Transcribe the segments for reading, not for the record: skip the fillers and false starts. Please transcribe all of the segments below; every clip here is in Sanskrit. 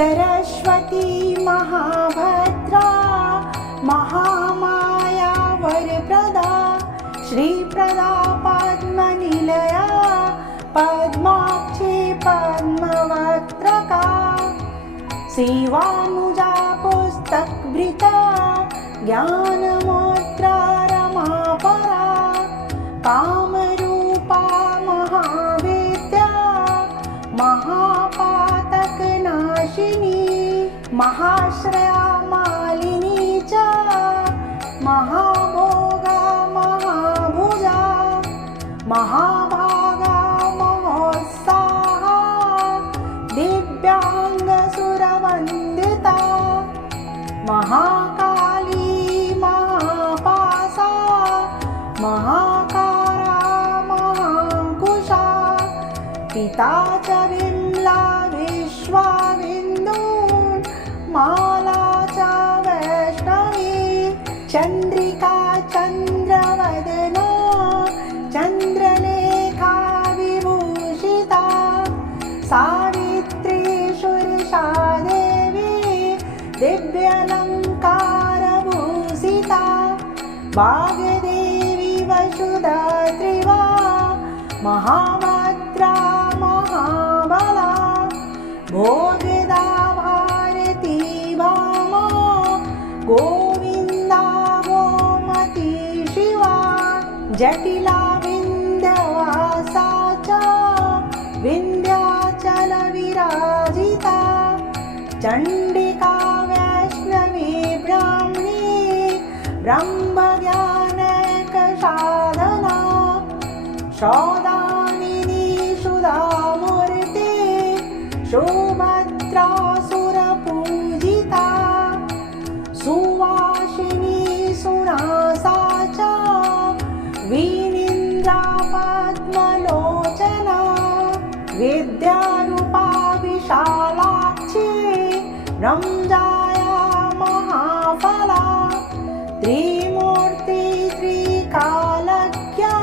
सरस्वती महाभद्रा महामाया वरप्रदा श्रीप्रदा पद्मनिलया पद्माक्षी पद्मवक्त्रका सेवानुजा पुस्तकभृता ज्ञानमुद्रा रमापरा कामरूपा महाविद्या महापातकनाशिनी महाश्रया मालिनी च महाभोगा महाभुजा महाभागा महोत्साहा दिव्यांगसुरवन्दिता महाकाली महापासा महाकारा महाकुशा पिता च विमला विश्वाविन्दून् माला च वैष्णवी चन्द्रिका चन्द्रवदना चन्द्रलेखा विभूषिता सावित्री सुरसा देवी दिव्यालङ्कारभूषिता वाग्देवी वसुधा त्रिवा महाभद्रा महाबला भोगदा भारती भामा गोविन्दा गोमती शिवा जटिला विन्ध्यवासा च विन्ध्याचलविराजिता चण्डिका वैष्णवी ब्राह्मणी ब्रह्मज्ञानैकसाधना सौदामिनी सुधामूर्ते सुभद्रा सुरपूजिता सुवासिनी सुनासा च विनिन्द्रा पद्मलोचना विद्यारूपा विशालाक्षी रंजाया महाफला त्रिमूर्ति त्रिकालज्ञा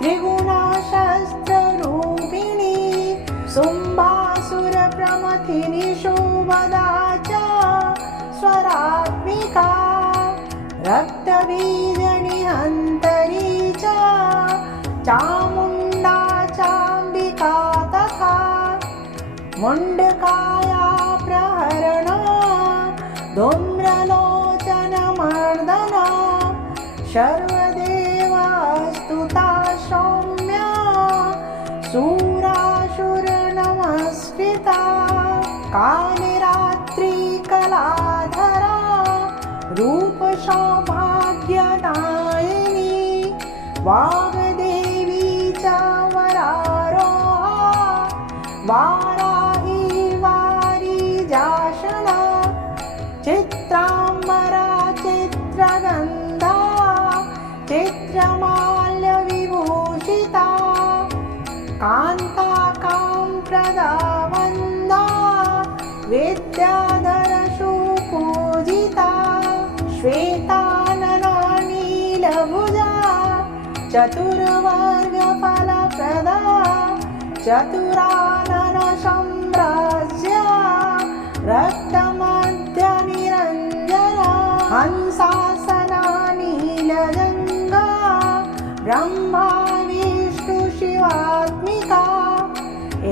त्रिगुणशस्त्ररूपिणी शुम्भासुरप्रमथिनी शुभदा च स्वरात्मिका रक्तबीजनिहन्तरी च चामुण्डा चाम्बिका तथा मुण्डकाया प्रहरणा धूम्रलोचनमर्दना सर्वदेवास्तुता सौम्या सुरासुरनमस्कृता कालरात्रिकलाधरा रूपसौभाग्यदायिनी वाग्देवी च वरारोहा वाराही वारिजासना चित्राम्बरा चित्रगन्धा चित्रमाल्यविभूषिता कान्ता कामप्रदा वन्दा विद्याधरसुपूजिता श्वेतानना नीलभुजा चतुर्वर्गफलप्रदा चतुराननसम्राज्या रक्तमध्यनिरञ्जना हंसासना नीलजङ्गा ब्रह्मा विष्णु शिवात्मिका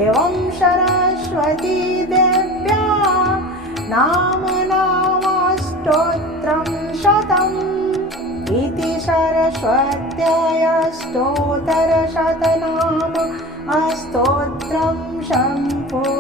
एवं सरस्वती देव्या नामनामस्तोत्रं शतम् इति सरस्वत्याः स्तोत्रशतनाम स्तोत्रं सम्पूर्णम्।